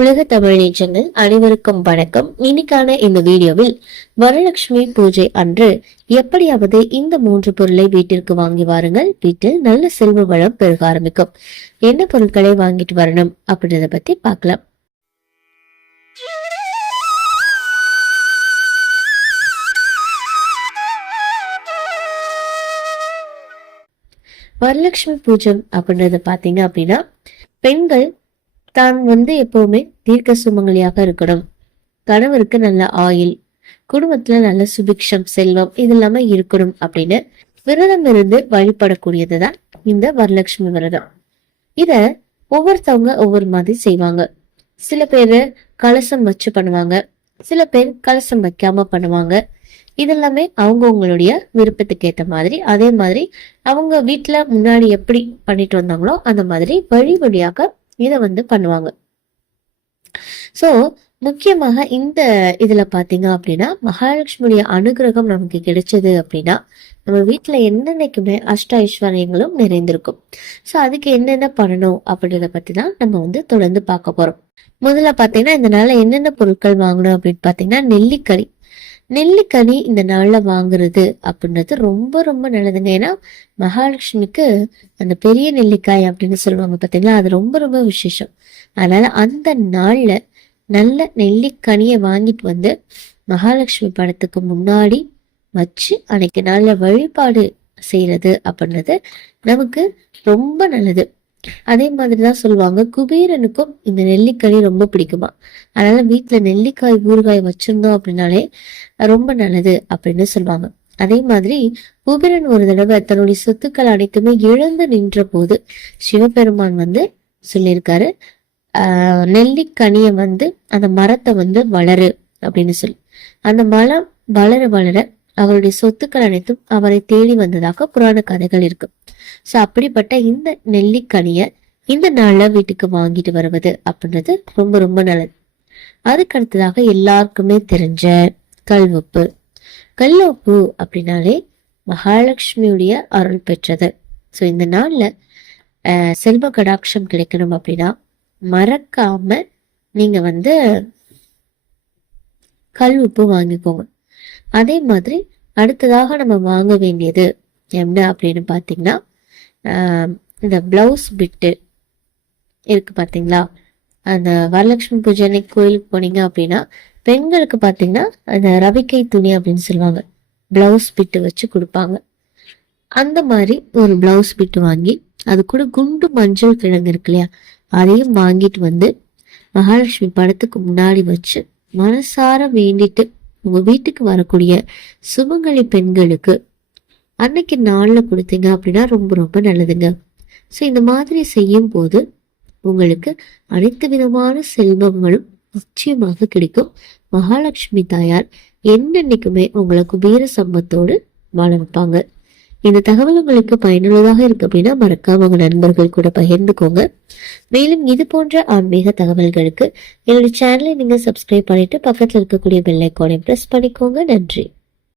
உலக தமிழ் நேற்றங்கள் அனைவருக்கும் வணக்கம். இன்னைக்கான இந்த வீடியோவில் வரலட்சுமி பூஜை அன்று எப்படியாவது இந்த மூன்று பொருளை வீட்டிற்கு வாங்கி வாருங்கள். வீட்டில் நல்ல செல்வ வளம் பெருக ஆரம்பிக்கும். என்ன பொருட்களை வாங்கிட்டு வரணும் அப்படின்றத பத்தி பார்க்கலாம். வரலட்சுமி பூஜை அப்படின்றத பாத்தீங்க அப்படின்னா பெண்கள் தான் வந்து எப்பவுமே தீர்க்க சுமங்கலியாக இருக்கணும். கணவருக்கு நல்ல ஆயில் குடும்பத்துல நல்ல சுபிக்ஷம் செல்வம் இது எல்லாமே இருக்கணும் அப்படின்னு விரதம் இருந்து வழிபடக்கூடியதுதான் இந்த வரலட்சுமி விரதம். இத ஒவ்வொருத்தவங்க ஒவ்வொரு மாதிரி செய்வாங்க. சில பேரு கலசம் வச்சு பண்ணுவாங்க சில பேர் கலசம் வைக்காம பண்ணுவாங்க. இதெல்லாமே அவங்கவுங்களுடைய விருப்பத்துக்கு ஏத்த மாதிரி அதே மாதிரி அவங்க வீட்டுல முன்னாடி எப்படி பண்ணிட்டு வந்தாங்களோ அந்த மாதிரி வழி வழியாக இதை வந்து பண்ணுவாங்க. சோ முக்கியமாக இந்த இதுல பாத்தீங்க அப்படின்னா மகாலட்சுமியுடைய அனுகிரகம் நமக்கு கிடைச்சது அப்படின்னா நம்ம வீட்டுல என்னென்னைக்குமே அஷ்ட ஐஸ்வர்யங்களும் நிறைந்திருக்கும். சோ அதுக்கு என்னென்ன பண்ணணும் அப்படின்றத பத்தி தான் நம்ம வந்து தொடர்ந்து பார்க்க போறோம். முதல்ல பாத்தீங்கன்னா இந்த நாள்ல என்னென்ன பொருட்கள் வாங்கணும் அப்படின்னு பாத்தீங்கன்னா நெல்லிக்கறி. நெல்லிக்கனி இந்த நாளில் வாங்குறது அப்படின்றது ரொம்ப ரொம்ப நல்லதுங்க. ஏன்னா மகாலட்சுமிக்கு அந்த பெரிய நெல்லிக்காய் அப்படின்னு சொல்லுவாங்க பார்த்தீங்களா அது ரொம்ப ரொம்ப விசேஷம். அதனால அந்த நாளில் நல்ல நெல்லிக்கனியை வாங்கிட்டு வந்து மகாலட்சுமி படத்துக்கு முன்னாடி வச்சு அன்னைக்கு நாளில் வழிபாடு செய்கிறது அப்படின்றது நமக்கு ரொம்ப நல்லது. அதே மாதிரி தான் சொல்லுவாங்க. குபேரனுக்கும் இந்த நெல்லிக்கனி ரொம்ப பிடிக்குமா? அதனால வீட்டுல நெல்லிக்காய் ஊறுகாய் வச்சிருந்தோம் அப்படின்னாலே ரொம்ப நல்லது அப்படின்னு சொல்லுவாங்க. அதே மாதிரி குபேரன் ஒரு தடவை தன்னுடைய சொத்துக்கள் அனைத்துமே இழந்து நின்ற போது சிவபெருமான் வந்து சொல்லியிருக்காரு ஆஹ் நெல்லிக்கனியை வந்து அந்த மரத்தை வந்து வளரு அப்படின்னு சொல்லி. அந்த மரம் வளர வளர அவருடைய சொத்துக்கள் அனைத்தும் அவரை தேடி வந்ததாக புராண கதைகள் இருக்கு. ஸோ அப்படிப்பட்ட இந்த நெல்லிக்கனியை இந்த நாளில் வீட்டுக்கு வாங்கிட்டு வருவது அப்படின்றது ரொம்ப ரொம்ப நல்லது. அதுக்கு அடுத்ததாக எல்லாருக்குமே தெரிஞ்ச கல்வப்பு. கல்லோப்பு அப்படின்னாலே மகாலட்சுமியுடைய அருள் பெற்றது. ஸோ இந்த நாள்ல அஹ், செல்வ கடாட்சம் கிடைக்கணும் அப்படின்னா மறக்காம நீங்க வந்து கல்வப்பு வாங்கிக்கோங்க. அதே மாதிரி அடுத்ததாக நம்ம வாங்க வேண்டியது என்ன அப்படின்னு பார்த்தீங்கன்னா இந்த பிளவுஸ் பிட்டு இருக்கு பார்த்தீங்களா? அந்த வரலட்சுமி பூஜை அன்னைக்கு கோயிலுக்கு போனீங்க அப்படின்னா பெண்களுக்கு பார்த்தீங்கன்னா அந்த ரவிக்கை துணி அப்படின்னு சொல்லுவாங்க. பிளவுஸ் பிட்டு வச்சு கொடுப்பாங்க. அந்த மாதிரி ஒரு பிளவுஸ் பிட்டு வாங்கி அது கூட குண்டு மஞ்சள் கிழங்கு இருக்கு இல்லையா? அதையும் வாங்கிட்டு வந்து மகாலட்சுமி படத்துக்கு முன்னாடி வச்சு மனசார வேண்டிட்டு உங்க வீட்டுக்கு வரக்கூடிய சுமங்கலி பெண்களுக்கு அன்னைக்கு நாளில் கொடுத்தீங்க அப்படின்னா ரொம்ப ரொம்ப நல்லதுங்க. ஸோ இந்த மாதிரி செய்யும் போது உங்களுக்கு அனைத்து விதமான செல்வங்களும் நிச்சயமாக கிடைக்கும். மகாலட்சுமி தாயார் என்னென்னைக்குமே உங்களை குபீர சம்பத்தோடு வாழ வைப்பாங்க. இந்த தகவல் உங்களுக்கு பயனுள்ளதாக இருக்கு அப்படின்னா மறக்காம உங்க நண்பர்கள் கூட பகிர்ந்துக்கோங்க. மேலும் இது போன்ற ஆன்மீக தகவல்களுக்கு என்னுடைய சேனலை நீங்க சப்ஸ்கிரைப் பண்ணிட்டு பக்கத்துல இருக்கக்கூடிய பெல் ஐக்கானை பிரஸ் பண்ணிக்கோங்க. நன்றி.